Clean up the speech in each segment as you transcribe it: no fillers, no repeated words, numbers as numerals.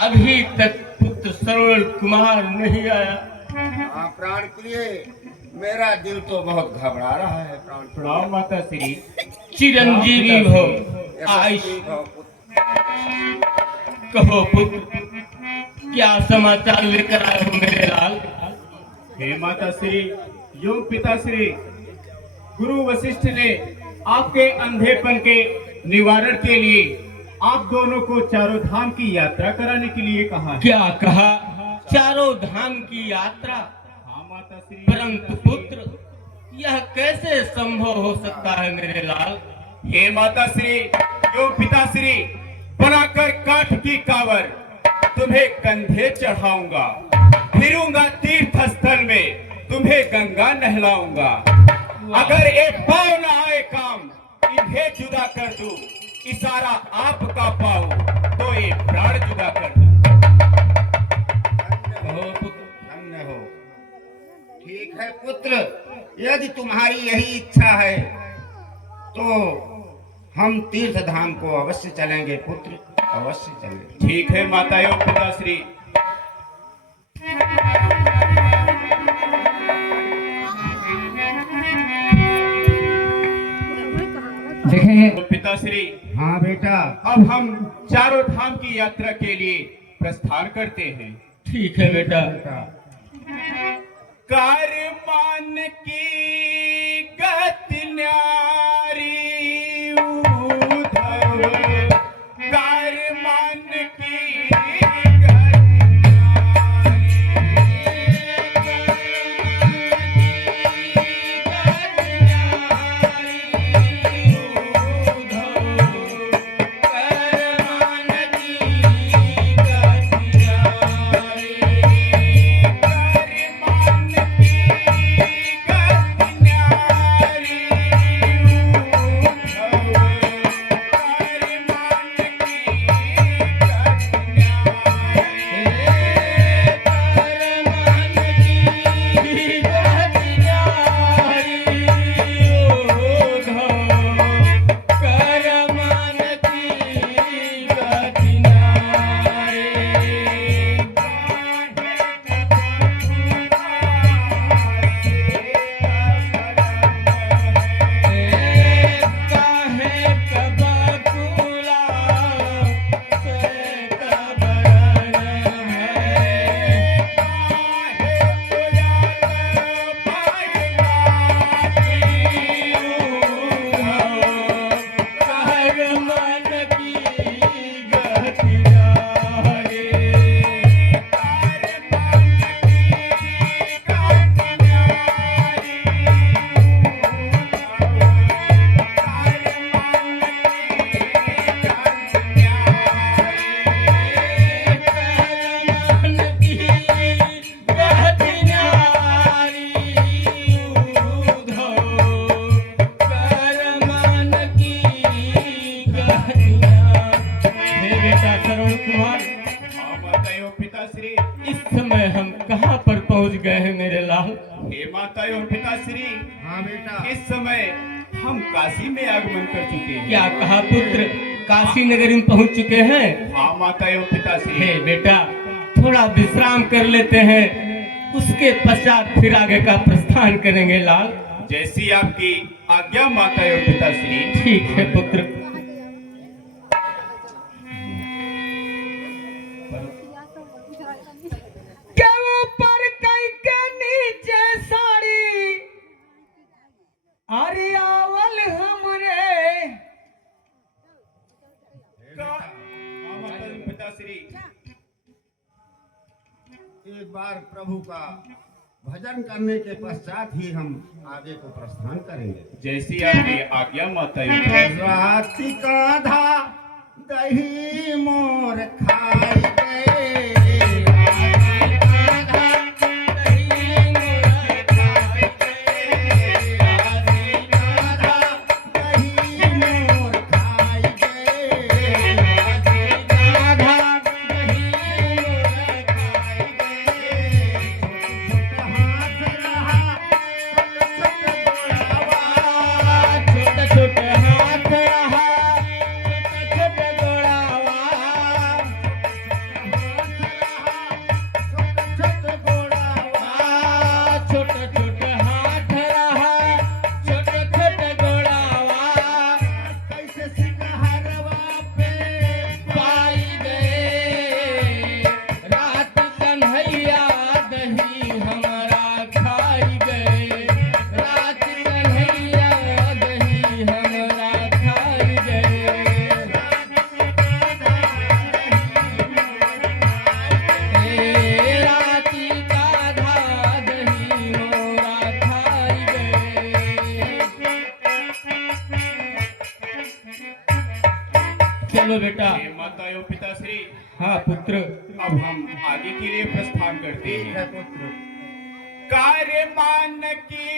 अभी तक पुत्र श्रवण कुमार नहीं आया। हाँ प्राण प्रिय, मेरा दिल तो बहुत घबरा रहा है प्राण प्रिय। प्रणाम माता श्री। चिरंजीवी भव। आयुष यशस्वी भव पुत्र। कहो पुत्र, क्या समाचार लेकर आए हो मेरे लाल? हे माता श्री, योग पिता श्री, गुरु वशिष्ठ ने आपके अंधेपन के निवारण के लिए आप दोनों को चारों धाम की यात्रा कराने के लिए कहा है। क्या कहा? चारों धाम की यात्रा? हाँ माता श्री। परंतु पुत्र, यह कैसे संभव हो सकता है मेरे लाल? हे माता श्री, योग पिता श्री, बनाकर काठ की कावर तुम्हें कंधे चढ़ाऊंगा, फिरूंगा तीर्थ स्थल में, तुम्हें गंगा नहलाऊंगा। अगर एक पाँव न आए काम, इन्हें जुदा कर दूं, इशारा आपका पाओ तो ये प्राण जुदा कर दूं। धन्य हो। ठीक है पुत्र, यदि तुम्हारी यही इच्छा है तो हम तीर्थ धाम को अवश्य चलेंगे पुत्र, अवश्य चलेंगे। ठीक है माता एवं पिताश्री। देखें पिताश्री, हाँ बेटा। अब हम चारों धाम की यात्रा के लिए प्रस्थान करते हैं। ठीक है बेटा। कार मान की गति न्यारी उद्धव, कार मान की माता एवं पिताश्री, हाँ बेटा। इस समय हम काशी में आगमन कर चुके हैं। क्या कहा पुत्र? काशी नगरी में पहुंच चुके हैं? हाँ माता एवं पिताश्री। हे बेटा, थोड़ा विश्राम कर लेते हैं, उसके पश्चात फिर आगे का प्रस्थान करेंगे लाल। जैसी आपकी आज्ञा माता एवं पिताश्री। ठीक है पुत्र। एक बार प्रभु का भजन करने के पश्चात ही हम आगे को प्रस्थान करेंगे। जैसी आपकी आज्ञा माता। राति का धा दही मोर खाई गए, पुत्र। अब हम आगे के लिए प्रस्थान करते ठीक है हैं। पुत्र। कार्य मान की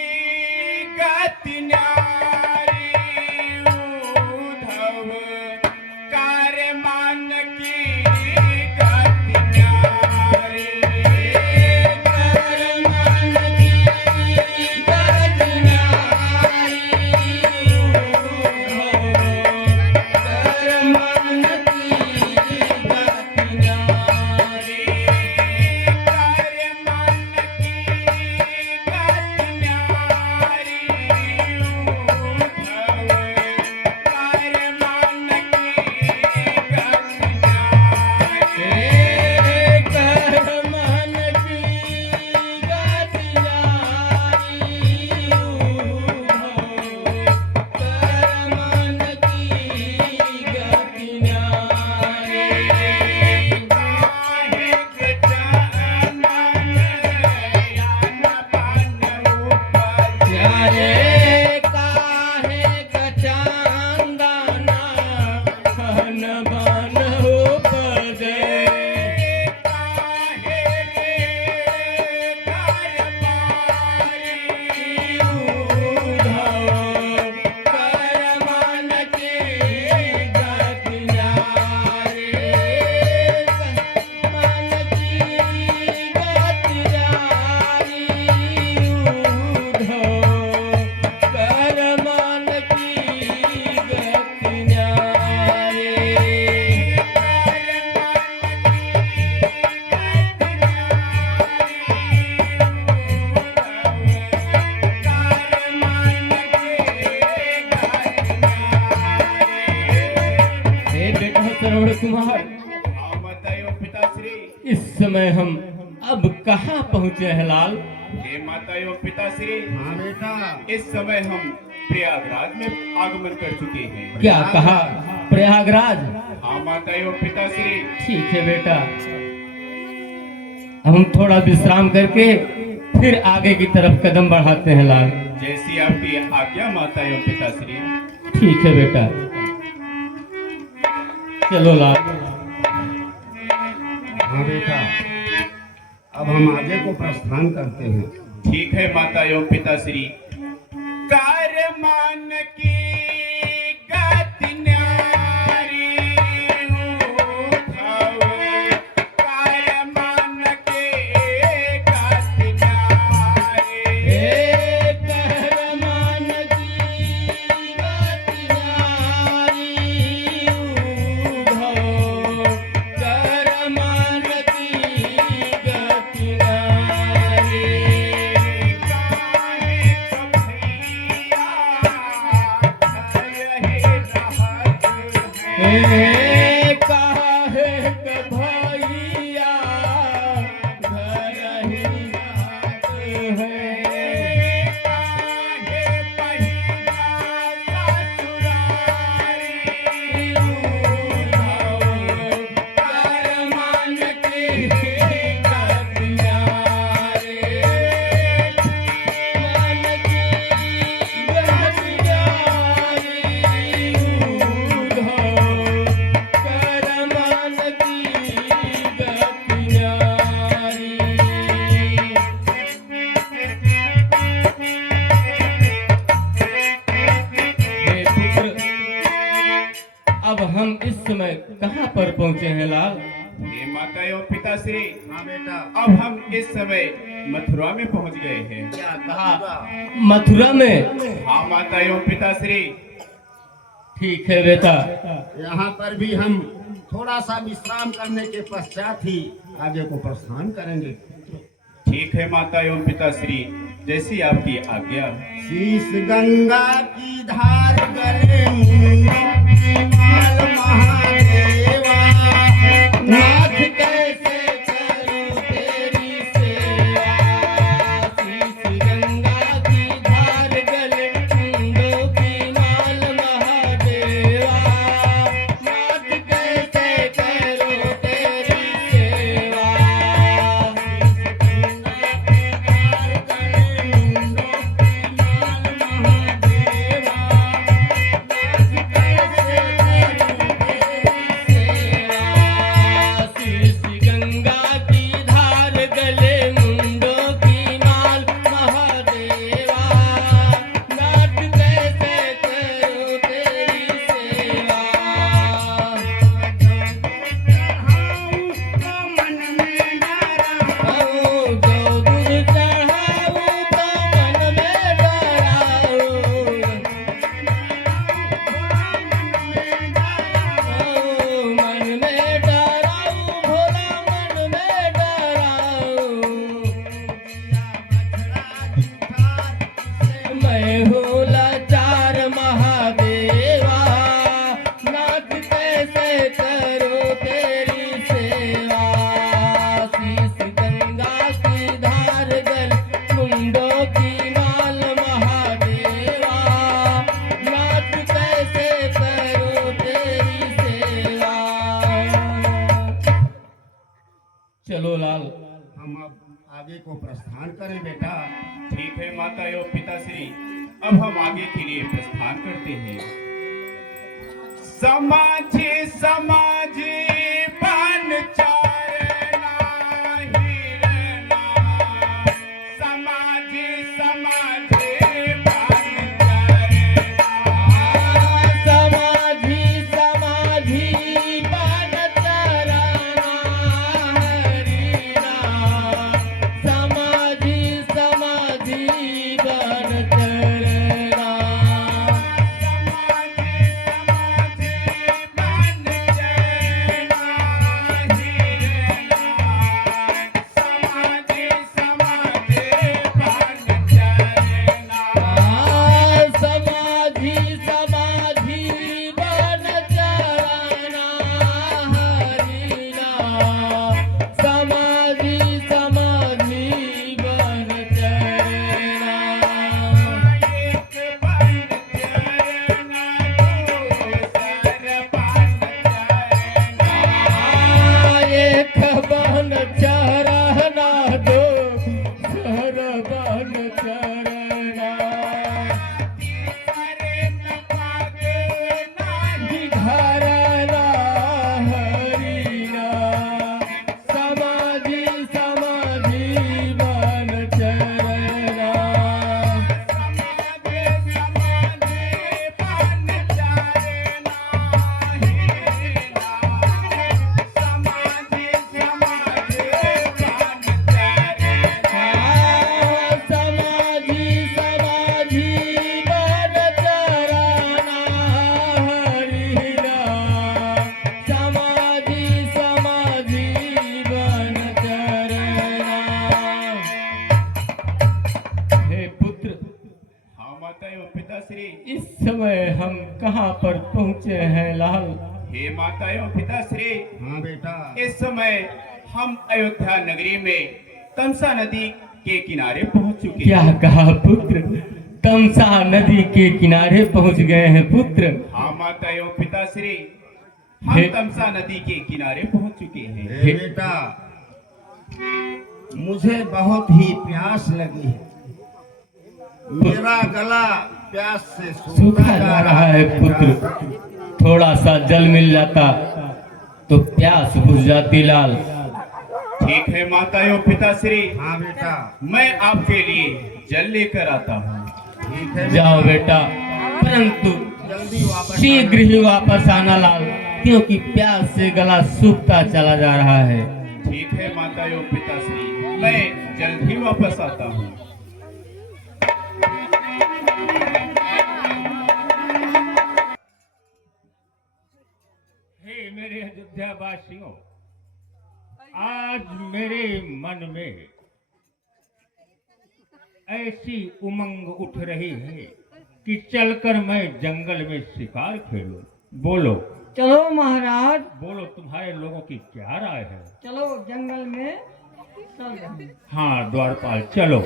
गति न्यारी उद्धव, कार्य मान की गति न्यारी, कर मान की गति न्यारी उद्धव, कर मान की गति न्यारी। कार्य मान की गति न्यारी उद्धव, कार्य मान की गति न्यारी। कर मान की गति न्यारी उद्धव, कर मान की गति न्यारी। काहे गजानन यान पान उपज, रे काहे गचांदना हन बन उपजे। काहे रे घर पारी उद्धव, कर मान की गति न्यारी, मान की गति न्यारी उद्धव, कर मान की गति न्यारी। हे बेटा श्रवण कुमार, पिताश्री, इस समय हम अब कहाँ पहुँचे हैं लाल? हे माता एवं पिताश्री, हाँ बेटा। इस समय हम प्रयागराज में आगमन कर चुके हैं। क्या कहा? प्रयागराज? हाँ माता एवं पिताश्री, ठीक है बेटा, हम थोड़ा विश्राम करके फिर आगे की तरफ कदम बढ़ाते हैं लाल। जैसी आपकी आज्ञा माता एवं पिताश्री। ठीक है बेटा, चलो लाल। हाँ बेटा, अब हम आगे को प्रस्थान करते हैं। ठीक है माता एवं पिताश्री। कार्य मान की गति न्यारी उद्धव, कार्य मान की गति न्यारी। हे कर मान की गति न्यारी उद्धव, कर मान की गति न्यारी। हे काहे क भैया घर ही रहत है। कर मान की गति न्यारी, मान की गति न्यारी उद्धव, कर मान की गति न्यारी। हे पुत्र, अब हम इस समय कहाँ पर पहुँचे हैं लाल? हे माता एवं पिताश्री, हाँ बेटा। अब हम इस समय मथुरा में पहुंच गए हैं। क्या कहा? मथुरा में? हाँ माता एवं पिताश्री। ठीक है बेटा, यहाँ पर भी हम थोड़ा सा विश्राम करने के पश्चात ही आगे को प्रस्थान करेंगे। ठीक है माता एवं पिताश्री, जैसी आपकी आज्ञा। शीश गंगा की धार गले माल महादेवा, नाथ कैसे करूं तेरी सेवा, शीश गंगा की धार गले मुंडों की माल महादेवा, नाथ कैसे करूं तेरी सेवा। चलो लाल। हम अब आगे को प्रस्थान करें बेटा। ठीक है माता एवं पिताश्री, अब हम आगे के लिए प्रस्थान करते हैं। समाजी समाजी बन चारना हिरना, समाजी समाजी बन चारना, समाधि समाधि बन चरना हरिना, समाधि समाधि बन चरना, समाधि समाधि बन चरना हरिना, समाधि समाधि बन चरना, एक बन चरना दो सर बन चरना, घरना हरिना, समाधि समाधि बन चरना, समाधि समाधि बन चरना हरिना, समाधि समाधि बन चरना। हे पुत्र, हाँ माता एवं पिताश्री। इस समय हम कहाँ पर पहुँचे हैं लाल? हे माता एवं पिताश्री, हाँ बेटा। इस समय हम अयोध्या नगरी में तमसा नदी के किनारे पहुंच चुके क्या हैं। कहा पुत्र? तमसा नदी के किनारे पहुँच गए हैं पुत्र। हाँ माता एवं पिताश्री, हम हे- तमसा नदी के किनारे पहुंच चुके हैं। हे बेटा, मुझे बहुत ही प्यास लगी है। मेरा गला प्यास से सूखा जा रहा है पुत्र, थोड़ा सा जल मिल जाता तो प्यास बुझ जाती लाल। ठीक है माता एवं पिताश्री, हाँ बेटा। मैं आपके लिए जल लेकर आता हूँ। ठीक है जाओ बेटा, परंतु जल्दी वापस शीघ्र ही वापस आना लाल, क्योंकि प्यास से गला सूखता चला जा रहा है। ठीक है माता एवं पिताश्री, मैं जल्द ही वापस आता हूँ। हे मेरे अयोध्यावासियों, आज मेरे मन में ऐसी उमंग उठ रही है कि चलकर मैं जंगल में शिकार खेलूं। बोलो चलो महाराज, बोलो, तुम्हारे लोगों की क्या राय है? चलो जंगल में चल रहे हैं। हाँ द्वारपाल, चलो।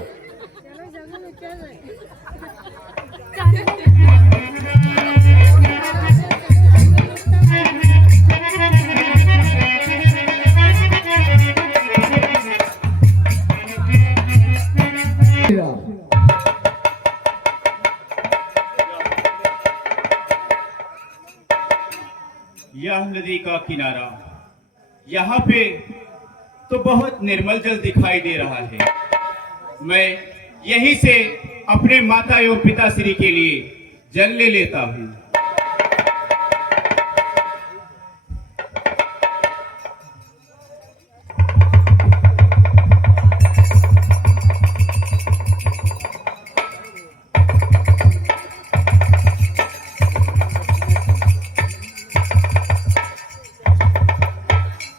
यह नदी का किनारा, यहाँ पे तो बहुत निर्मल जल दिखाई दे रहा है। मैं यहीं से अपने माता एवं पिताश्री के लिए जल ले लेता हूँ।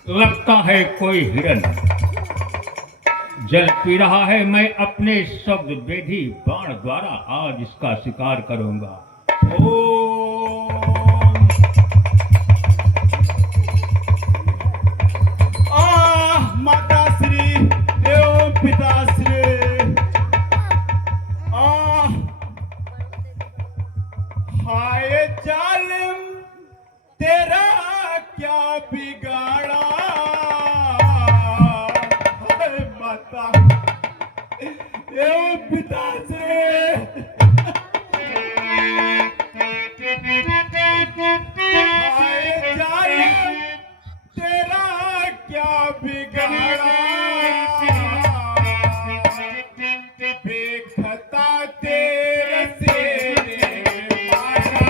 लगता है कोई हिरन जल पी रहा है। मैं अपने शब्द वेधी बाण द्वारा आज इसका शिकार करूंगा। माताश्री एवं पिताश्री, हाय जालिम तेरा क्या बिगाड़ा, बिगाड़ा बेखता तेरे से मारा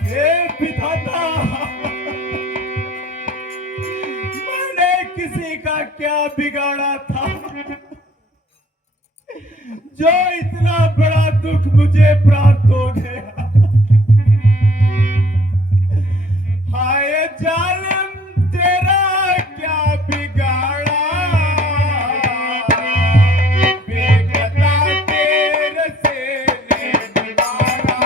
हे विधाता, मैंने किसी का क्या बिगाड़ा था जो इतना बड़ा दुख मुझे प्राप्त हो गया। हाय जालिम तेरा क्या बिगाड़ा बेखता तेरे से निवारा।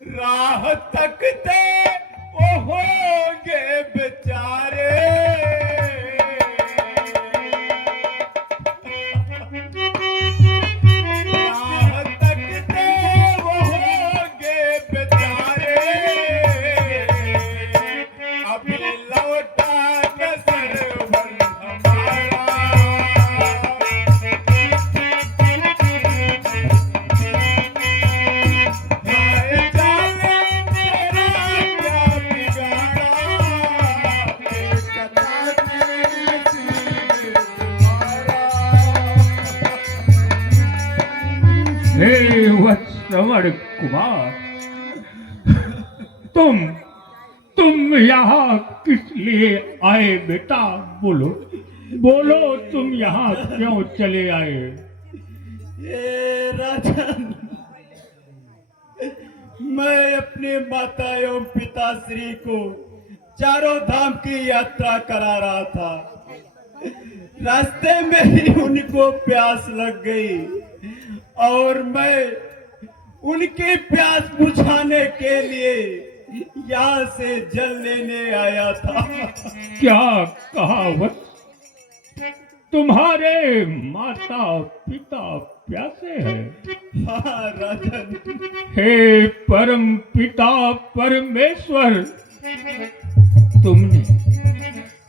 राह तकते ओ होंगे बेचारे। राह तकते वो होंगे बेचारे। अभी लौटा न सरवर हमारा। हे वत्सवर कुमार, तुम यहाँ किस लिए आए बेटा? बोलो बोलो, तुम यहाँ क्यों चले आए? ये राजन, मैं अपने माता एवं पिताश्री को चारों धाम की यात्रा करा रहा था। रास्ते में ही उनको प्यास लग गई और मैं उनकी प्यास बुझाने के लिए यहाँ से जल लेने आया था। क्या कहावत, तुम्हारे माता पिता प्यासे हैं? हाँ राजन। हे परम पिता परमेश्वर,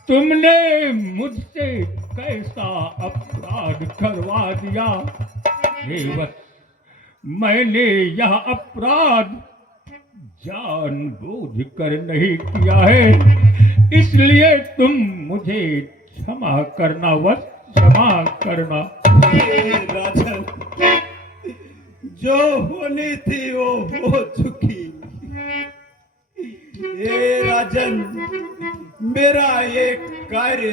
तुमने मुझसे कैसा अपराध करवा दिया? हे वत्स, मैंने यह अपराध जानबूझ कर नहीं किया है, इसलिए तुम मुझे क्षमा करना वत्स, क्षमा करना। राजन, जो होनी थी वो हो चुकी। ये राजन, मेरा ये कार्य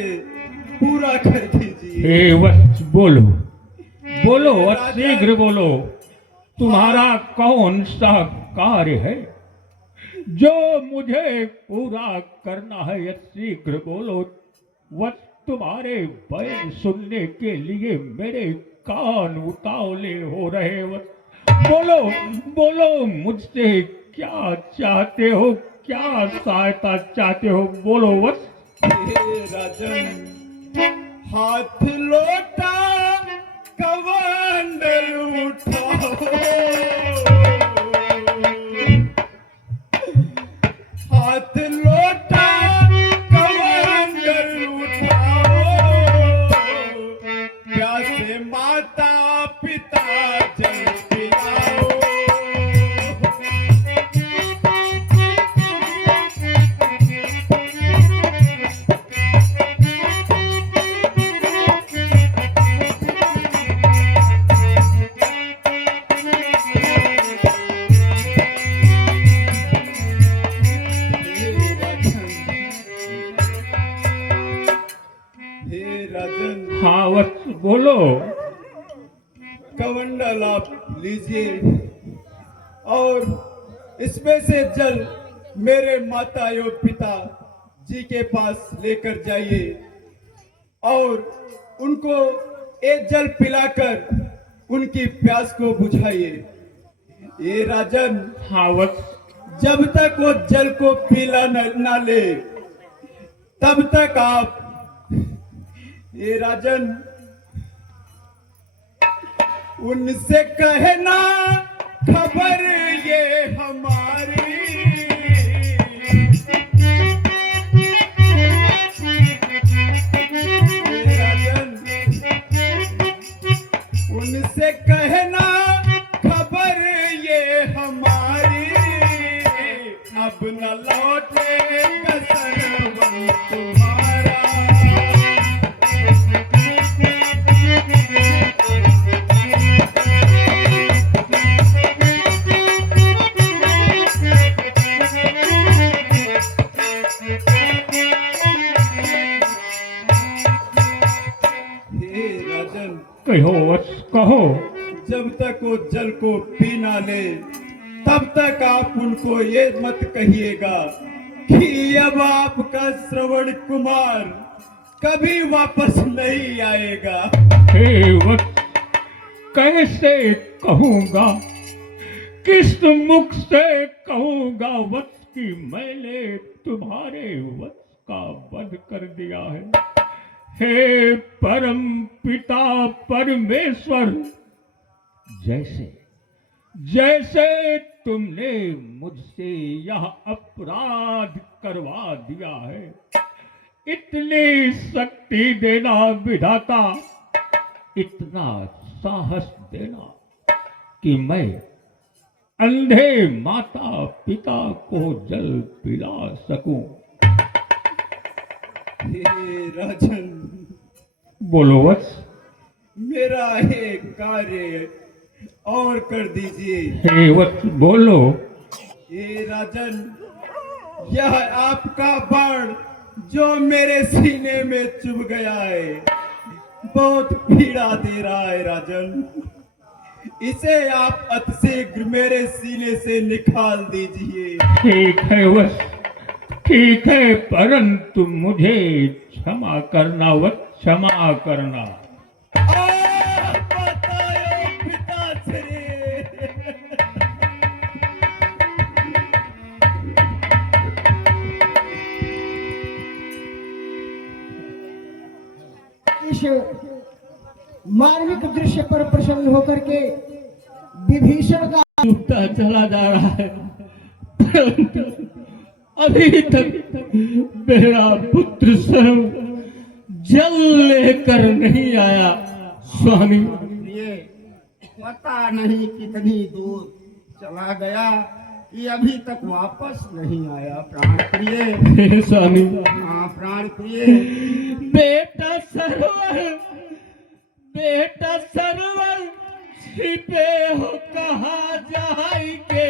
पूरा कर दीजिए। हे वत्स, बोलो बोलो, शीघ्र बोलो, तुम्हारा कौन सा कार्य है जो मुझे पूरा करना है? शीघ्र बोलो, वह तुम्हारे बैन सुनने के लिए मेरे कान उतावले हो रहे। वह बोलो बोलो, मुझसे क्या चाहते हो, क्या सहायता चाहते हो, बोलो वह। हे राजन, हाथ लोटा कमंडल उठाओ, हाथ लोटा कमंडल उठाओ, प्यासे माता पिता जल पिलाओ। हाँ वह बोलो। कमंडल आप लीजिए और इसमें से जल मेरे माता एवं पिता जी के पास लेकर जाइए और उनको एक जल पिलाकर उनकी प्यास को बुझाइए। ये राजन, हाँ वह जब तक वो जल को पीला ना ले तब तक आप, ये राजन, उनसे कहना खबर ये हमारी, ये राजन, उनसे कहना खबर ये हमारी, अब न लौटेगा सरवन तुम्हारा। कहो कहो। जब तक वो जल को पी ना ले तब तक आप उनको ये मत कहिएगा कि अब आपका श्रवण कुमार कभी वापस नहीं आएगा। हे वक्त, कैसे कहूंगा, किस मुख से कहूंगा वक्त कि मैंने तुम्हारे वक्त का वध कर दिया है। हे परम पिता परमेश्वर, जैसे जैसे तुमने मुझसे यह अपराध करवा दिया है, इतनी शक्ति देना विधाता, इतना साहस देना कि मैं अंधे माता पिता को जल पिला सकूं। हे राजन, बोलो वत्स। मेरा एक कार्य और कर दीजिए। हे वत्स बोलो। हे राजन, यह आपका बाण जो मेरे सीने में चुभ गया है बहुत पीड़ा दे रहा है राजन, इसे आप अतिशीघ्र मेरे सीने से निकाल दीजिए। ठीक है वत्स, ठीक है, परंतु मुझे क्षमा करना वत्स, क्षमा करना। बताओ पिताश्री। इस मार्मिक दृश्य पर प्रसन्न होकर के विभीषण का डूबता चला जा रहा है, परंतु अभी तक मेरा पुत्र सर्व जल लेकर नहीं आया। स्वामी, ये पता नहीं कितनी दूर चला गया कि अभी तक वापस नहीं आया। प्राण प्रिय, हे स्वामी, हाँ प्राण प्रिय, बेटा सरवर छिपे हो कहाँ जाई के,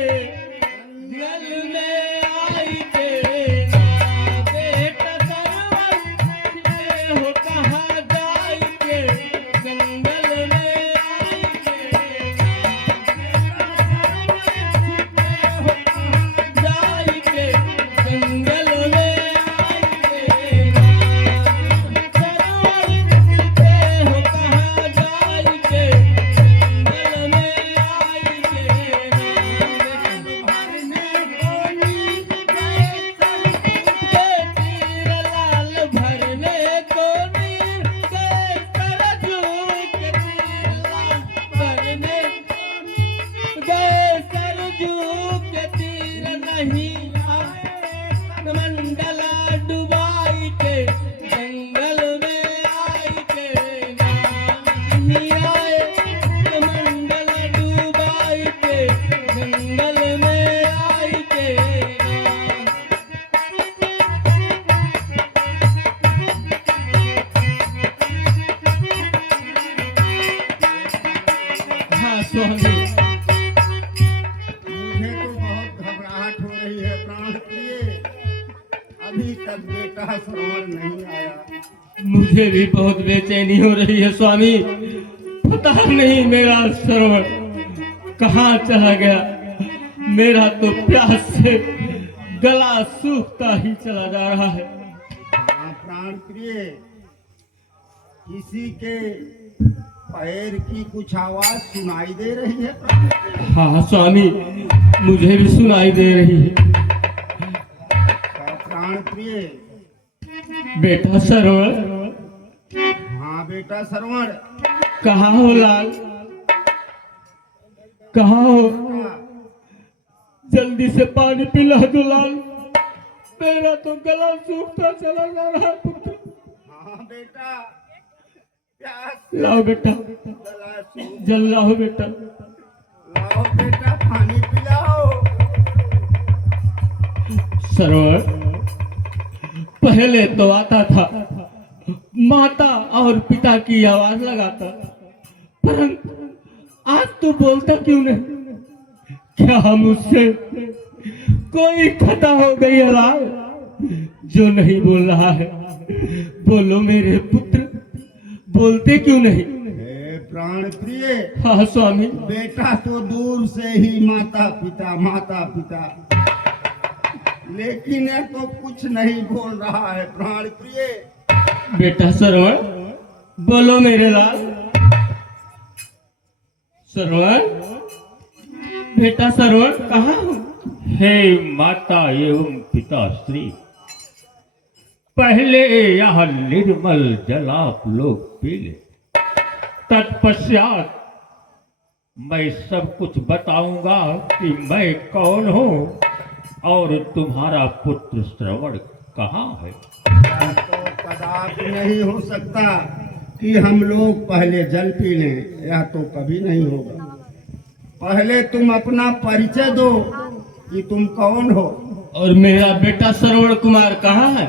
जल में आई के ना। बेटा सरवर छिपे हो कहाँ जाई के, जंगल में आई के ना। बेटा सरवर छिपे हो कहाँ जाई के, जंगल में आई के ना। मुझे भी बहुत बेचैनी हो रही है स्वामी। पता नहीं मेरा सरवण कहाँ चला गया। मेरा तो प्यास से गला सूखता ही चला जा रहा है। हाँ प्राण प्रिय, किसी के पैर की कुछ आवाज सुनाई दे रही है प्राण प्रिय? हाँ स्वामी, मुझे भी सुनाई दे रही है। प्राण प्रिय, बेटा सरवण, हाँ बेटा सरवण, कहाँ हो लाल, कहाँ हो? जल्दी से पानी पिला दो लाल, मेरा तो गला सूखता चला जा रहा है पुत्र। हाँ बेटा, प्यास लाओ बेटा, गला सूख, जल लाओ बेटा। लाओ बेटा पानी पिलाओ। सरवण, पहले तो आता था, माता और पिता की आवाज लगाता, परंतु आज तो बोलता क्यों नहीं? क्या मुझसे कोई खता हो गई है लाल, जो नहीं बोल रहा है? बोलो मेरे पुत्र, बोलते क्यों नहीं? हे प्राण प्रिय, हाँ स्वामी। बेटा तो दूर से ही माता पिता, लेकिन ये तो कुछ नहीं बोल रहा है प्राण प्रिय। बेटा सरवण, बोलो मेरे लाल। सरवण, बेटा सरवण, कहाँ हो? हे माता एवं पिता श्री, पहले यह निर्मल जल आप लोग पी ले, तत्पश्चात मैं सब कुछ बताऊंगा कि मैं कौन हूँ और तुम्हारा पुत्र श्रवण कहाँ है। यह तो कदापि नहीं हो सकता कि हम लोग पहले जल पी लें, यह तो कभी नहीं होगा। पहले तुम अपना परिचय दो कि तुम कौन हो। और मेरा बेटा श्रवण कुमार कहाँ है?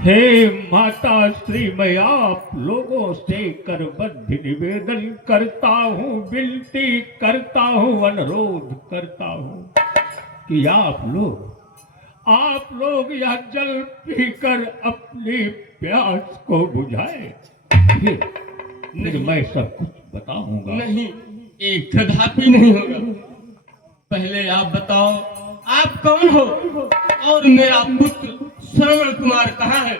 हे माता श्री, मैं आप लोगों से करबद्ध निवेदन करता हूँ, विनती करता हूँ, अनुरोध करता हूँ कि आप लोग यह जल पीकर अपनी प्यास को बुझाए, फिर मैं सब कुछ बताऊंगा। नहीं, एक कदापि नहीं होगा। पहले आप बताओ, आप कौन हो और मेरा पुत्र श्रवण कुमार कहाँ है?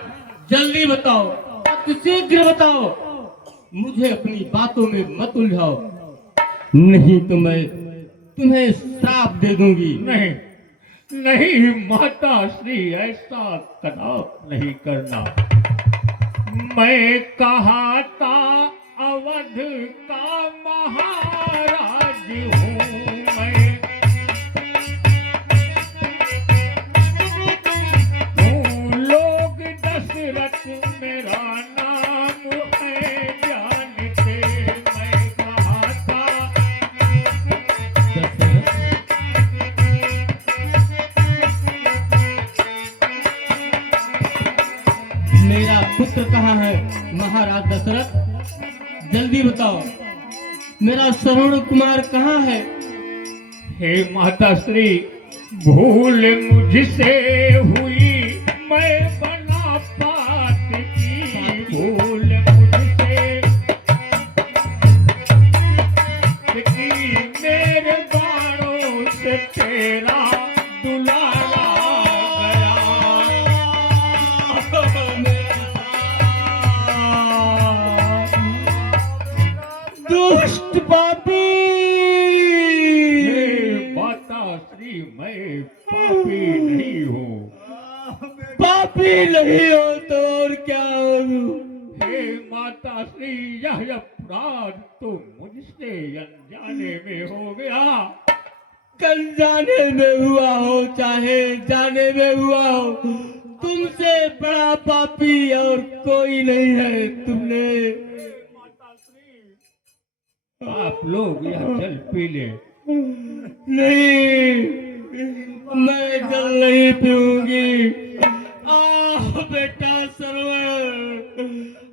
जल्दी बताओ, शीघ्र बताओ, मुझे अपनी बातों में मत उलझाओ, नहीं तो मैं तुम्हें श्राप दे दूंगी। नहीं नहीं माता श्री, ऐसा कदाप नहीं करना। मैं कहा था अवध का महाराज हूँ मैं, लोग दशरथ मेरा नाम है जानते। मैं कहा था मेरा पुत्र कहाँ है? महाराज दशरथ, जल्दी बताओ, मेरा श्रवण कुमार कहाँ है? हे माता श्री, भूल मुझसे हुई, मैं बना पात की भूल मुझसे की, मेरे बाणों से तेरा दुलारा दुष्ट पापी! माता श्री, मैं पापी नहीं हूँ। पापी नहीं हो तो और क्या हो? हे माता श्री, यह अपराध तो मुझसे अनजाने में हो गया। अनजाने में हुआ हो चाहे जाने में हुआ हो, तुमसे बड़ा पापी और कोई नहीं है। तुमने आप लोग यह जल पी ले। नहीं, मैं जल नहीं पीऊंगी। आ बेटा सरवण,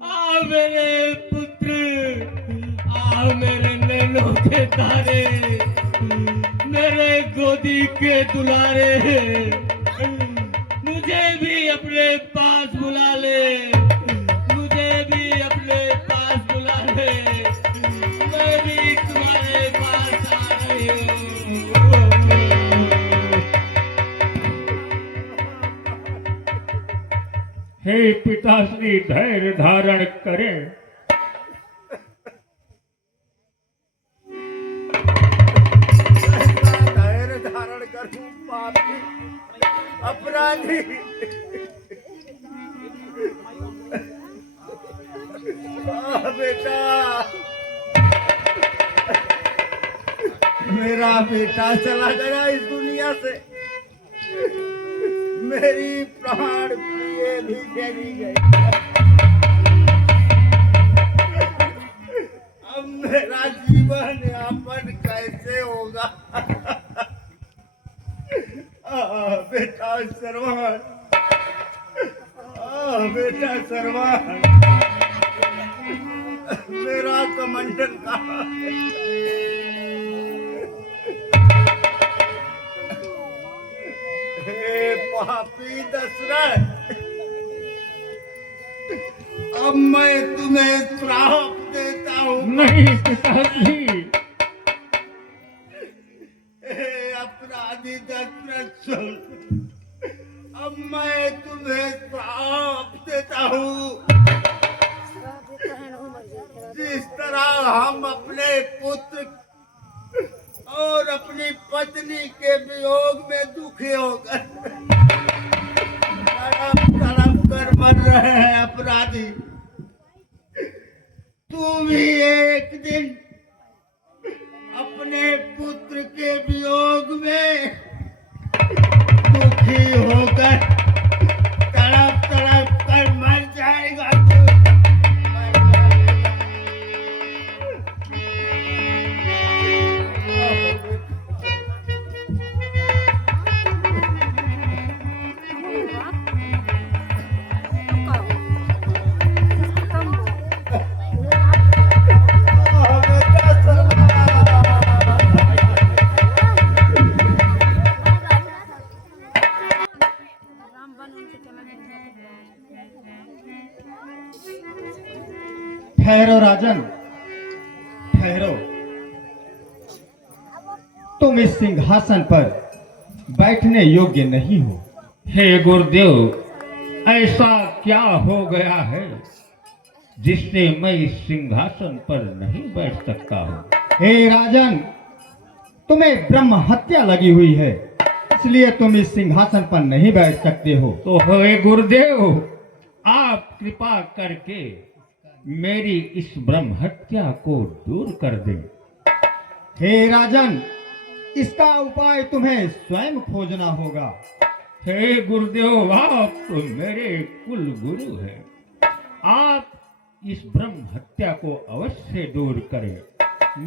आ मेरे पुत्र, आ मेरे नैनों के तारे, मेरे गोदी के दुलारे, मुझे भी अपने पास बुला ले, मुझे भी हे पिताश्री धैर्य धारण करें। धैर्य धारण करूं पापी अपराधी। बेटा, मेरा बेटा चला गया इस दुनिया से, मेरी प्राण प्रिय भी चली गई। अब मेरा जीवन यापन कैसे होगा? बेटा श्रवण, बेटा श्रवण, मेरा कमंडल कहाँ है? हे पापी दशरथ, अब मैं तुम्हें श्राप देता हूँ। नहीं पिताजी। हे अपराधी दशरथ सुन, अब मैं तुम्हें श्राप देता हूँ। जिस तरह हम अपने पुत्र और अपनी पत्नी के वियोग में दुखी होकर तड़प तड़प कर मर रहे हैं अपराधी, तू भी एक दिन अपने पुत्र के वियोग में दुखी होकर तड़प तड़प कर मर जाएगा। ठहरो राजन, ठहरो। तुम इस सिंहासन पर बैठने योग्य नहीं हो। हे गुरुदेव, ऐसा क्या हो गया है जिससे मैं इस सिंहासन पर नहीं बैठ सकता हूँ? हे राजन, तुम्हें ब्रह्म हत्या लगी हुई है, इसलिए तुम इस सिंहासन पर नहीं बैठ सकते हो। तो हे गुरुदेव, आप कृपा करके मेरी इस ब्रह्म हत्या को दूर कर दें। हे राजन, इसका उपाय तुम्हें स्वयं खोजना होगा। हे गुरुदेव, आप तो मेरे कुल गुरु हैं, आप इस ब्रह्म हत्या को अवश्य दूर करें।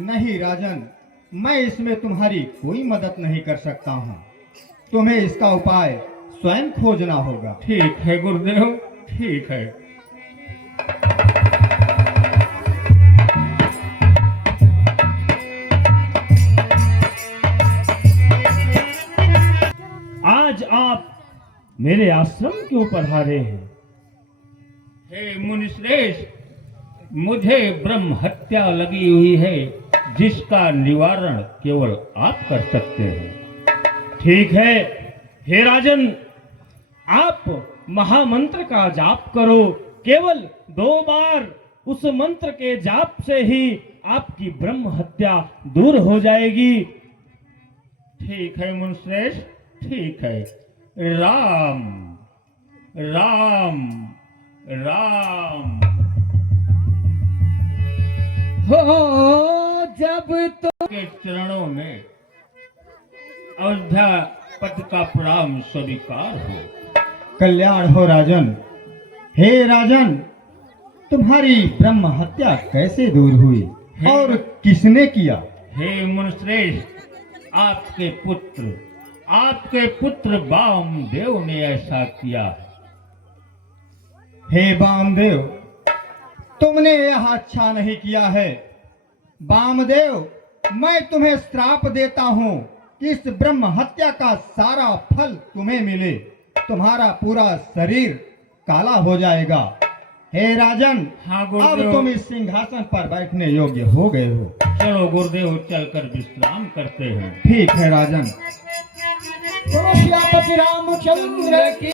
नहीं राजन, मैं इसमें तुम्हारी कोई मदद नहीं कर सकता हूँ, तुम्हें इसका उपाय स्वयं खोजना होगा। ठीक है गुरुदेव, ठीक है। आज आप मेरे आश्रम क्यों पधारे हैं? हे मुनिश्रेष्ठ, मुझे ब्रह्म हत्या लगी हुई है जिसका निवारण केवल आप कर सकते हैं। ठीक है हे राजन, आप महामंत्र का जाप करो। केवल 2 बार उस मंत्र के जाप से ही आपकी ब्रह्म हत्या दूर हो जाएगी। ठीक है मुनिश्रेष्ठ, ठीक है। राम राम राम। हो जब तो के चरणों में अयोध्या पद का प्रणाम स्वीकार हो। कल्याण हो राजन। हे राजन, तुम्हारी ब्रह्म हत्या कैसे दूर हुई और किसने किया? हे मुनिश्रेष्ठ, आपके पुत्र वामदेव ने ऐसा किया। हे वामदेव, तुमने यह अच्छा नहीं किया है। वामदेव, मैं तुम्हें श्राप देता हूँ कि इस ब्रह्म हत्या का सारा फल तुम्हें मिले, तुम्हारा पूरा शरीर काला हो जाएगा। हे राजन, हाँ अब गुरुदेव। तुम इस सिंहासन पर बैठने योग्य हो गए हो। चलो गुरुदेव, चलकर विश्राम करते हैं। ठीक है राजन। श्यापति रामचंद्र की